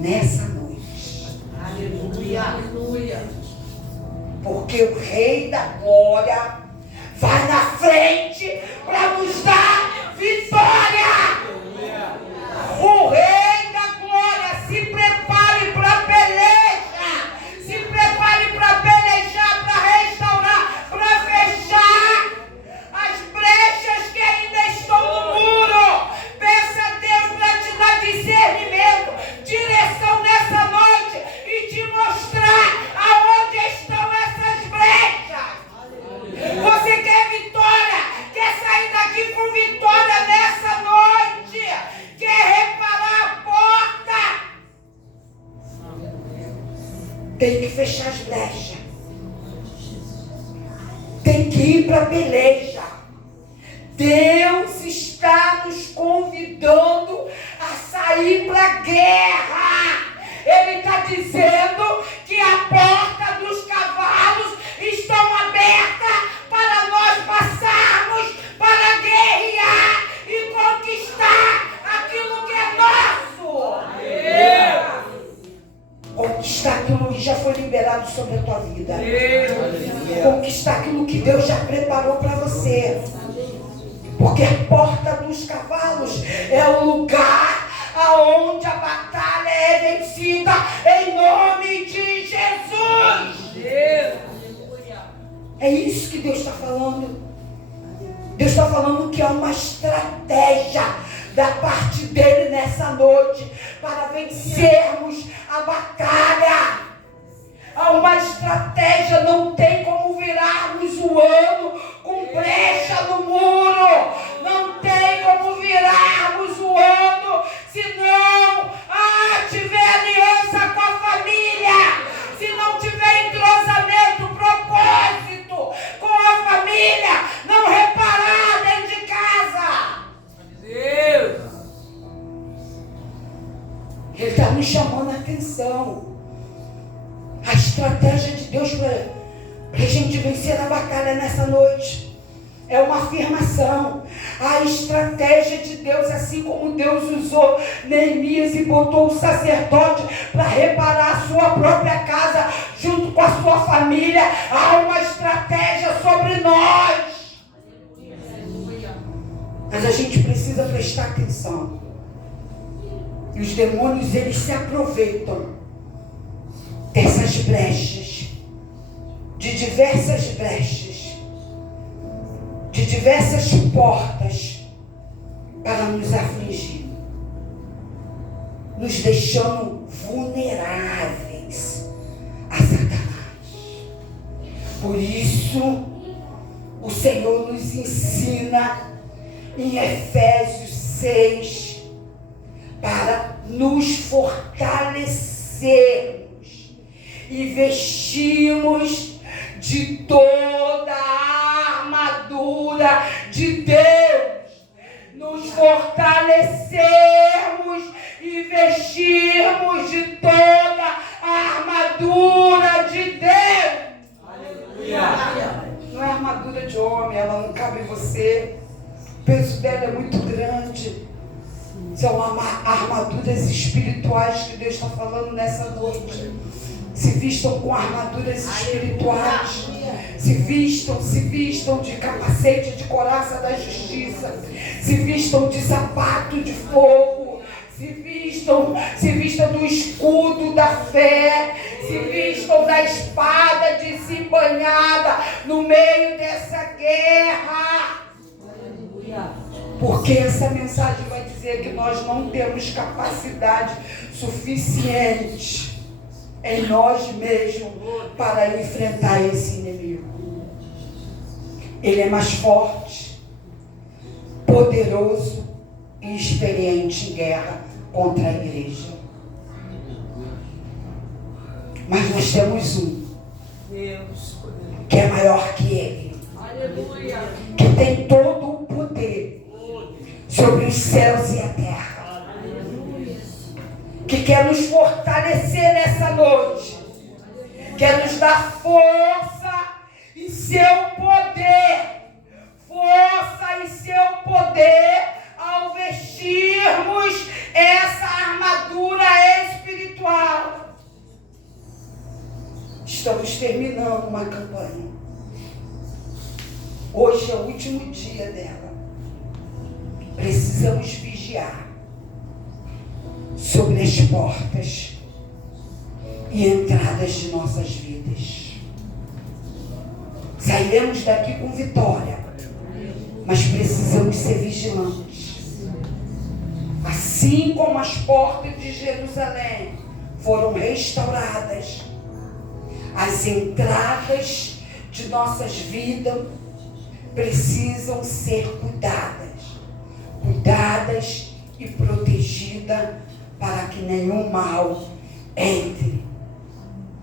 nessa noite. Aleluia. Aleluia. Porque o Rei da Glória vai na frente para nos dar vitória. O Rei da Glória, se prepare para a peleja. Se prepare para pelejar, para restaurar, para fechar as brechas que ainda estão no muro. Peça a Deus para te dar discernimento, direção nessa noite e te mostrar aonde estão essas brechas. Você quer vitória? Quer sair daqui com vitória nessa noite? Quer reparar a porta? Tem que fechar as brechas. Tem que ir para a peleja. Deus está nos convidando a sair para a guerra. Ele está dizendo que a porta dos cavalos estão abertas para nós passarmos, para guerrear e conquistar aquilo que é nosso. Conquistar aquilo que já foi liberado sobre a tua vida. Conquistar aquilo que Deus já preparou para você. Porque a porta dos cavalos é o lugar aonde a batalha é vencida em nome de Jesus. É isso que Deus está falando. Deus está falando que há uma estratégia da parte dele nessa noite para vencermos a batalha. Há uma estratégia, não tem como virarmos o ano com brecha no muro. Não tem como virarmos o ano se não tiver aliança com a família, se não tiver entrosamento, propósito com a família, não reparar dentro de casa. Deus. Ele está nos chamando a atenção. A estratégia de Deus para a gente vencer a batalha nessa noite é uma afirmação. A estratégia de Deus, assim como Deus usou Neemias e botou o sacerdote para reparar a sua própria casa junto com a sua família, há uma estratégia sobre nós. Mas a gente precisa prestar atenção. E os demônios, eles se aproveitam dessas brechas, de diversas brechas, de diversas portas, para nos afligir, nos deixando vulneráveis a Satanás. Por isso, o Senhor nos ensina em Efésios 6 para nos fortalecermos e vestimos de toda a armadura de Deus, nos fortalecermos e vestirmos de toda a armadura de Deus. Aleluia. Não é armadura de homem, ela não cabe em você, o peso dela é muito grande. São armaduras espirituais que Deus está falando nessa noite. Se vistam com armaduras espirituais. Se vistam de capacete de couraça da justiça. Se vistam de sapato de fogo. Se vistam do escudo da fé. Se vistam da espada desembanhada no meio dessa guerra. Porque essa mensagem vai dizer que nós não temos capacidade suficiente em nós mesmos para enfrentar esse inimigo. Ele é mais forte, poderoso e experiente em guerra contra a igreja. Mas nós temos um Deus. que é maior que ele, Aleluia. que tem todo o poder sobre os céus e a terra, que quer nos fortalecer nessa noite, quer nos dar força e seu poder, força e seu poder ao vestirmos essa armadura espiritual. Estamos terminando uma campanha. Hoje é o último dia dela. Precisamos vigiar sobre as portas e entradas de nossas vidas. Sairemos daqui com vitória, mas precisamos ser vigilantes. Assim como as portas de Jerusalém foram restauradas, as entradas de nossas vidas precisam ser cuidadas e protegidas para que nenhum mal entre.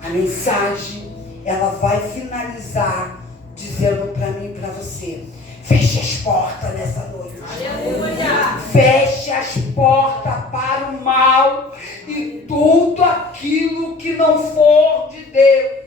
A mensagem, ela vai finalizar dizendo para mim e para você: feche as portas nessa noite. Aleluia. Feche as portas para o mal e tudo aquilo que não for de Deus.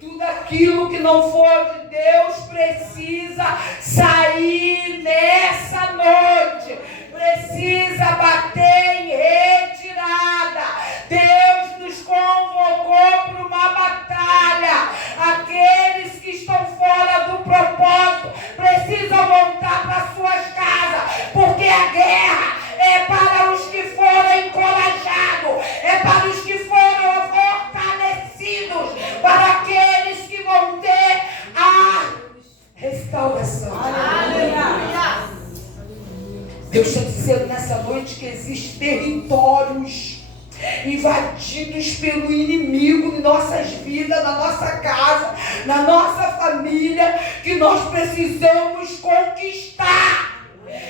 Tudo aquilo que não for de Deus precisa sair nessa noite. Precisa bater em retirada. Deus nos convocou para uma batalha. Aqueles que estão fora do propósito precisam voltar para suas casas, porque a guerra é para os que foram encorajados, é para os que foram fortalecidos, para aqueles que vão ter a restauração. Aleluia. Deus está dizendo nessa noite que existem territórios invadidos pelo inimigo em nossas vidas, na nossa casa, na nossa família, que nós precisamos conquistar.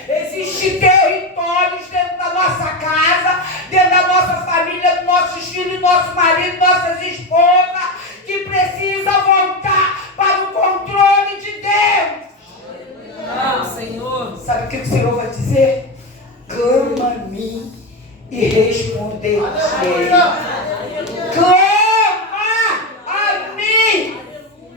Existem territórios dentro da nossa casa, dentro da nossa família, dos nossos filhos, nosso marido, nossas esposas, que precisa voltar para o controle de Deus. Ah, Senhor. Sabe o que o Senhor vai dizer? Clama a mim e responder-te. Clama a mim.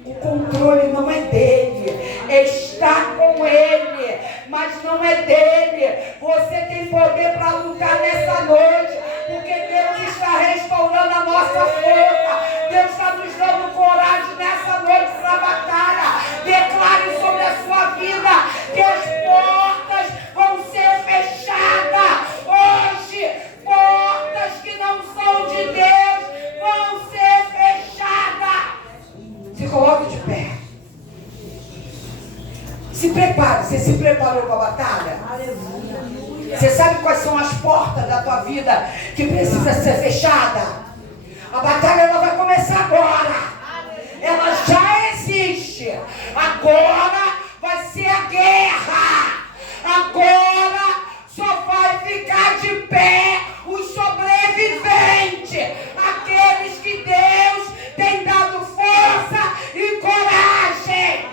O controle não é dele, está com ele, mas não é dele. Você tem poder para lutar nessa noite, porque Deus está restaurando a nossa força. Deus está nos dando coragem nessa noite para a batalha. Declare sobre a sua vida que as portas vão ser fechadas hoje. Portas que não são de Deus vão ser fechadas. Se coloque de pé. Se prepare. Você se preparou para a batalha? Você sabe quais são as portas da tua vida que precisa ser fechada? A batalha ela vai começar agora. Ela já existe. Agora vai ser a guerra. Agora só vai ficar de pé os sobreviventes. Aqueles que Deus tem dado força e coragem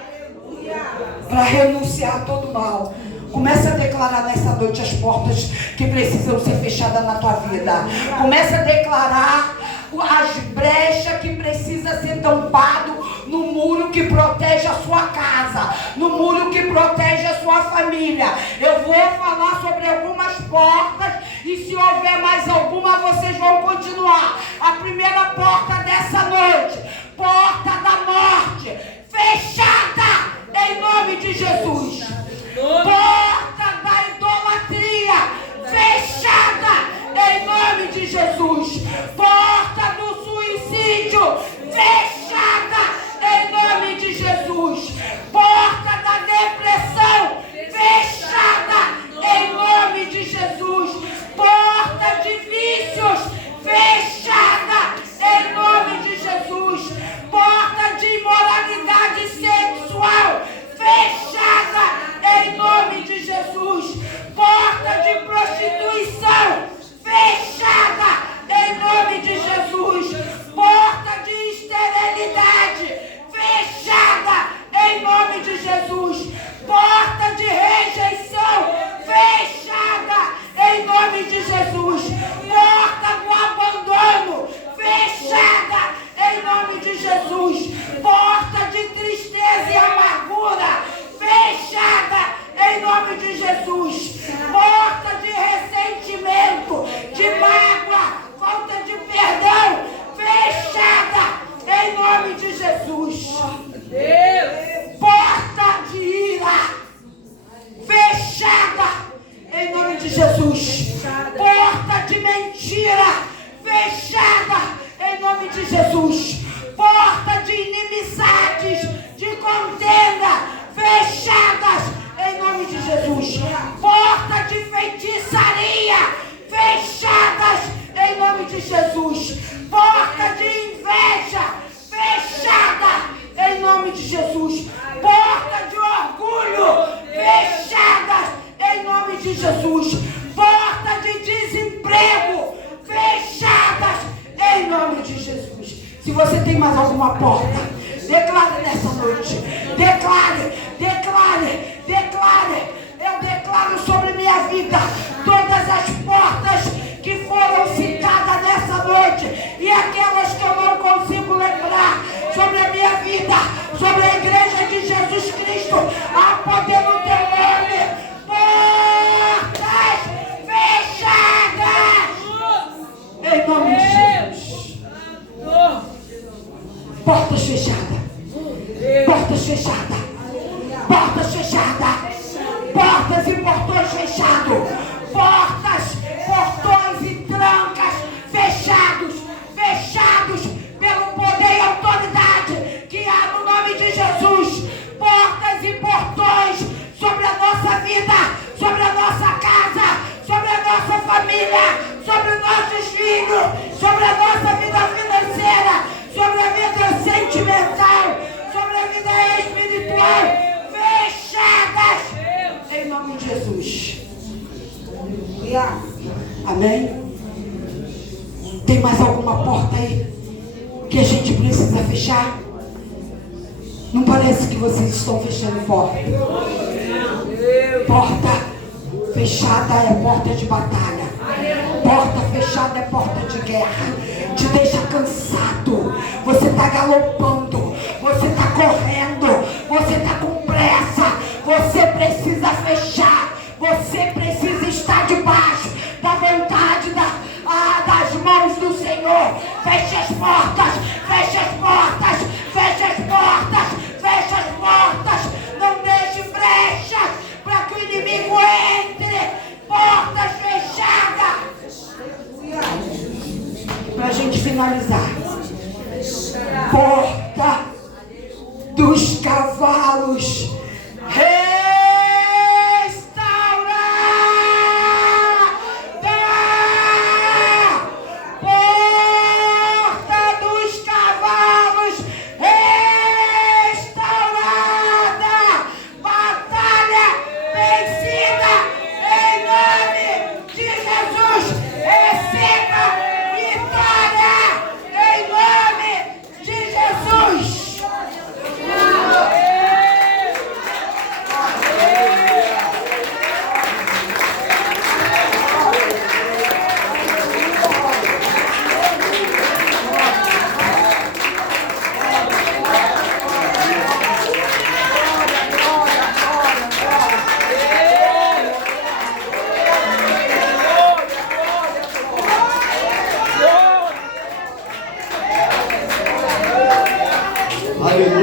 para renunciar a todo mal. Começa a declarar nessa noite as portas que precisam ser fechadas na tua vida. Começa a declarar as brechas que precisam ser tampadas no muro que protege a sua casa, no muro que protege a sua família. Eu vou falar sobre algumas portas e se houver mais alguma, vocês vão continuar. A primeira porta dessa noite, porta da morte, fechada em nome de Jesus. Porta da idolatria, fechada em nome de Jesus. Porta do suicídio, fechada em nome de Jesus. Porta da depressão, fechada em nome de Jesus. Porta de vícios, fechada em nome de Jesus. Porta de imoralidade sexual, fechada em nome de Jesus. você tem mais alguma porta, declare nessa noite. Declare, declare, declare. Eu declaro sobre minha vida todas as portas que foram citadas nessa noite e aquelas que eu não consigo lembrar sobre a minha vida, sobre a igreja de Jesus Cristo. Há poder no teu nome. Portas fechadas em nome de Jesus. Portas fechadas. Portas fechadas. Portas fechadas. Portas e portões fechados. Portas, portões e trancas fechados. Fechados pelo poder e autoridade que há no nome de Jesus. Portas e portões sobre a nossa vida, sobre a nossa casa, sobre a nossa família, sobre os nossos filhos, sobre a nossa vida financeira, sobre a vida sentimental, sobre a vida espiritual. Fechadas em nome de Jesus. Amém? Tem mais alguma porta aí que a gente precisa fechar? Não parece que vocês estão fechando porta. Porta fechada é porta de batalha. Porta fechada é porta de guerra. Te deixa cansado. Você está galopando. Você está correndo. Você está com pressa. Você precisa fechar. Você precisa estar debaixo da vontade das mãos do Senhor. Feche as portas. Feche as portas. Feche as portas. Feche as portas. Não deixe brechas para que o inimigo entre. Portas fechadas. Para a gente finalizar. Porta dos cavalos. Aleluia.